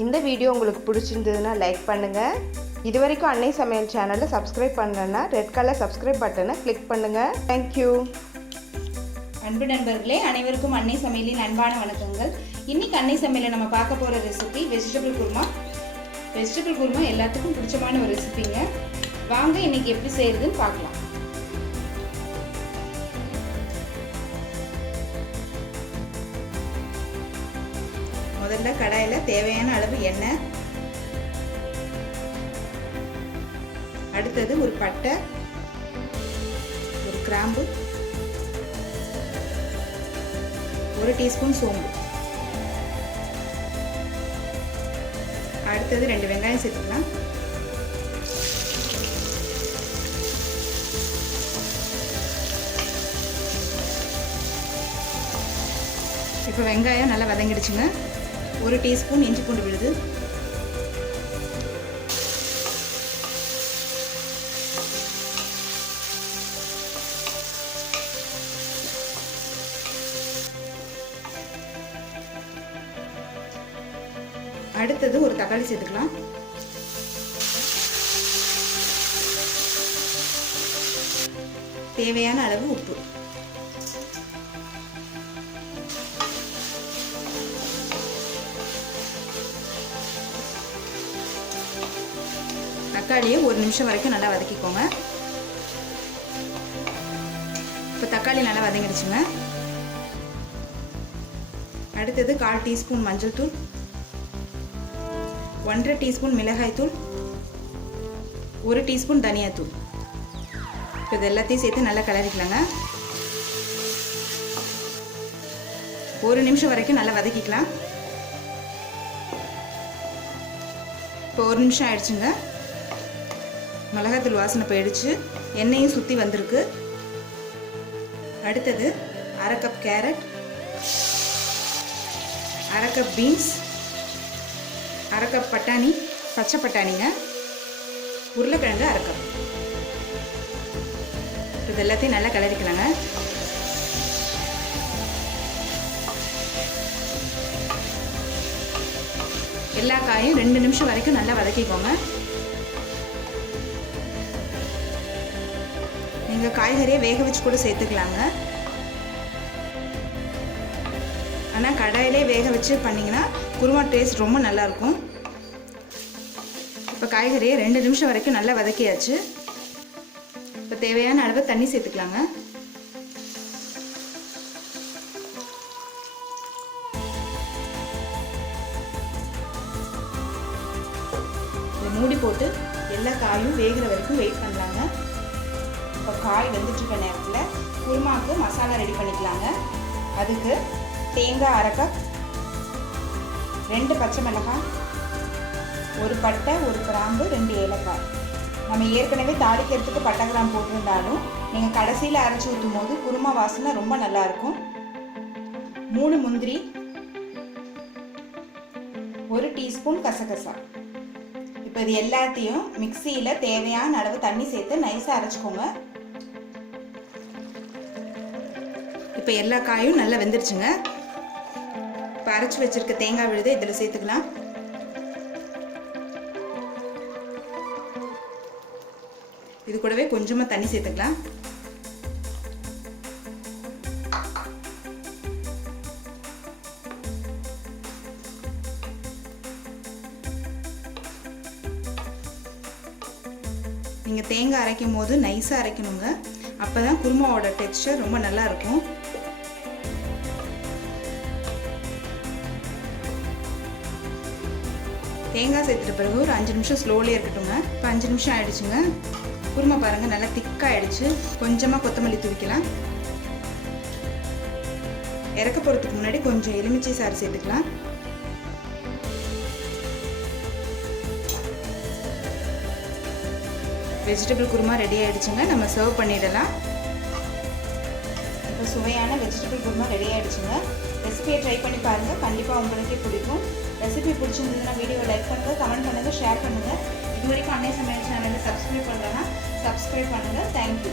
இந்த வீடியோ உங்களுக்கு பிடிச்சிருந்ததுன்னா லைக் பண்ணுங்கள். இது வரைக்கும் அன்னை சமையல் சேனலை சப்ஸ்கிரைப் பண்ணலன்னா ரெட் கலர் சப்ஸ்கிரைப் பட்டனை கிளிக் பண்ணுங்கள். தேங்க்யூ. அன்பு நண்பர்களே, அனைவருக்கும் அன்னை சமையலின் அன்பான வணக்கங்கள். இன்னைக்கு அன்னை சமையலில் நம்ம பார்க்க போகிற recipe vegetable kurma. Vegetable kurma எல்லாத்துக்கும் பிடிச்சமான ஒரு ரெசிபிங்க. வாங்க இன்னைக்கு எப்படி செய்யறதுன்னு பார்க்கலாம். முதல்ல கடாயில் தேவையான அளவு எண்ணெய், அடுத்தது ஒரு பட்டை, ஒரு கிராம்பு, ஒரு டீஸ்பூன் சோம்பு, அடுத்தது 2 வெங்காயம் சேர்த்துக்கலாம். இப்போ வெங்காயம் நல்லா வதங்கிடுச்சுங்க. 1 டீஸ்பூன் இஞ்சி பூண்டு விழுது, அடுத்தது ஒரு தக்காளி சேர்த்துக்கலாம். தேவையான அளவு உப்பு, தக்காளியை 1 நிமிஷம் வரைக்கும் நல்லா வதக்கிக்கோங்க. இப்போ தக்காளி நல்லா வதங்கிடுச்சுங்க. அடுத்தது 1/4 டீஸ்பூன் மஞ்சள் தூள், 1/2 டீஸ்பூன் மிளகாய் தூள், 1 டீஸ்பூன் தனியாத்தூள். இப்போ இது எல்லாத்தையும் சேர்த்து நல்லா கிளறிக்கலாங்க. 1 நிமிஷம் வரைக்கும் நல்லா வதக்கிக்கலாம். இப்போ 1 நிமிஷம் ஆயிடுச்சுங்க. மிளகாத்தூள் வாசனை போயிடுச்சு, எண்ணெயும் சுற்றி வந்திருக்கு. அடுத்தது 1/2 cup carrot, 1/2 cup beans, 1/2 cup பட்டாணி, பச்சை பட்டாணிங்க, உருளைக்கிழங்கு 1/2 கப். இது எல்லாத்தையும் நல்லா கிளறிக்கலாங்க. எல்லா காயும் 2 நிமிஷம் வரைக்கும் நல்லா வதக்கிக்கோங்க. நீங்கள் காய்கறியை வேக வச்சு கூட சேர்த்துக்கலாங்க. ஆனால் கடாயிலே வேக வச்சு பண்ணிங்கன்னா குருமா டேஸ்ட் ரொம்ப நல்லாயிருக்கும். இப்போ காய்கறியை 2 நிமிஷம் வரைக்கும் நல்லா வதக்கியாச்சு. இப்போ தேவையான அளவு தண்ணி சேர்த்துக்கலாங்க. இதை மூடி போட்டு எல்லா காயும் வேகிற வரைக்கும் வெயிட் பண்ணலாங்க. இப்போ காய் வெந்துட்டு இருக்க நேரத்தில் குருமாவுக்கு மசாலா ரெடி பண்ணிக்கலாங்க. அதுக்கு தேங்காய் 1/2 கப், 2 பச்சை மிளகாய், 1 பட்டை, 1 கிராம்பு, 2 ஏலக்காய். நம்ம ஏற்கனவே தாளிக்கிறதுக்கு பட்டை கிராம்பு போட்டிருந்தாலும் நீங்கள் கடைசியில் அரைச்சி ஊற்றும் போது குருமா வாசனை ரொம்ப நல்லாயிருக்கும். 3 முந்திரி, 1 டீஸ்பூன் கசகசா. இப்போ இது எல்லாத்தையும் மிக்சியில் தேவையான அளவு தண்ணி சேர்த்து நைஸாக அரைச்சிக்கோங்க. இப்போ எல்லா காயும் நல்லா வெந்துருச்சுங்க. இப்போ அரைச்சி வச்சிருக்க தேங்காய் விழுது இதில் சேர்த்துக்கலாம். இது கூடவே கொஞ்சமாக தண்ணி சேர்த்துக்கலாம். நீங்கள் தேங்காய் அரைக்கும் போது நைஸாக அரைக்கணுங்க. அப்போ தான் குருமாவோட டெக்ஸ்சர் ரொம்ப நல்லா இருக்கும். தேங்காய் சேர்த்துட்ட பிறகு ஒரு 5 நிமிஷம் ஸ்லோலியாக இருக்கட்டுங்க. இப்போ 5 நிமிஷம் ஆயிடுச்சுங்க. குருமா பாருங்கள் நல்லா திக்காகிடுச்சு. கொஞ்சமாக கொத்தமல்லி தூவிக்கலாம். இறக்க போகிறதுக்கு முன்னாடி கொஞ்சம் எலுமிச்சை சாறு சேர்த்துக்கலாம். வெஜிடபிள் குருமா ரெடி ஆகிடுச்சுங்க. நம்ம சர்வ் பண்ணிடலாம். இப்போ சுவையான வெஜிடபிள் குருமா ரெடி ஆகிடுச்சுங்க. ரெசிபியை ட்ரை பண்ணி பாருங்கள், கண்டிப்பாக உங்களுக்கே பிடிக்கும். ரெசிபி பிடிச்சிருந்ததுன்னா வீடியோ லைக் பண்ணுங்கள், கமெண்ட் பண்ணுங்கள், ஷேர் பண்ணுங்கள். இது வரைக்கும் அன்னை சமையல் சேனலை சப்ஸ்கிரைப் பண்ணுறேன்னா சப்ஸ்கிரைப் பண்ணுங்கள். தேங்க்யூ.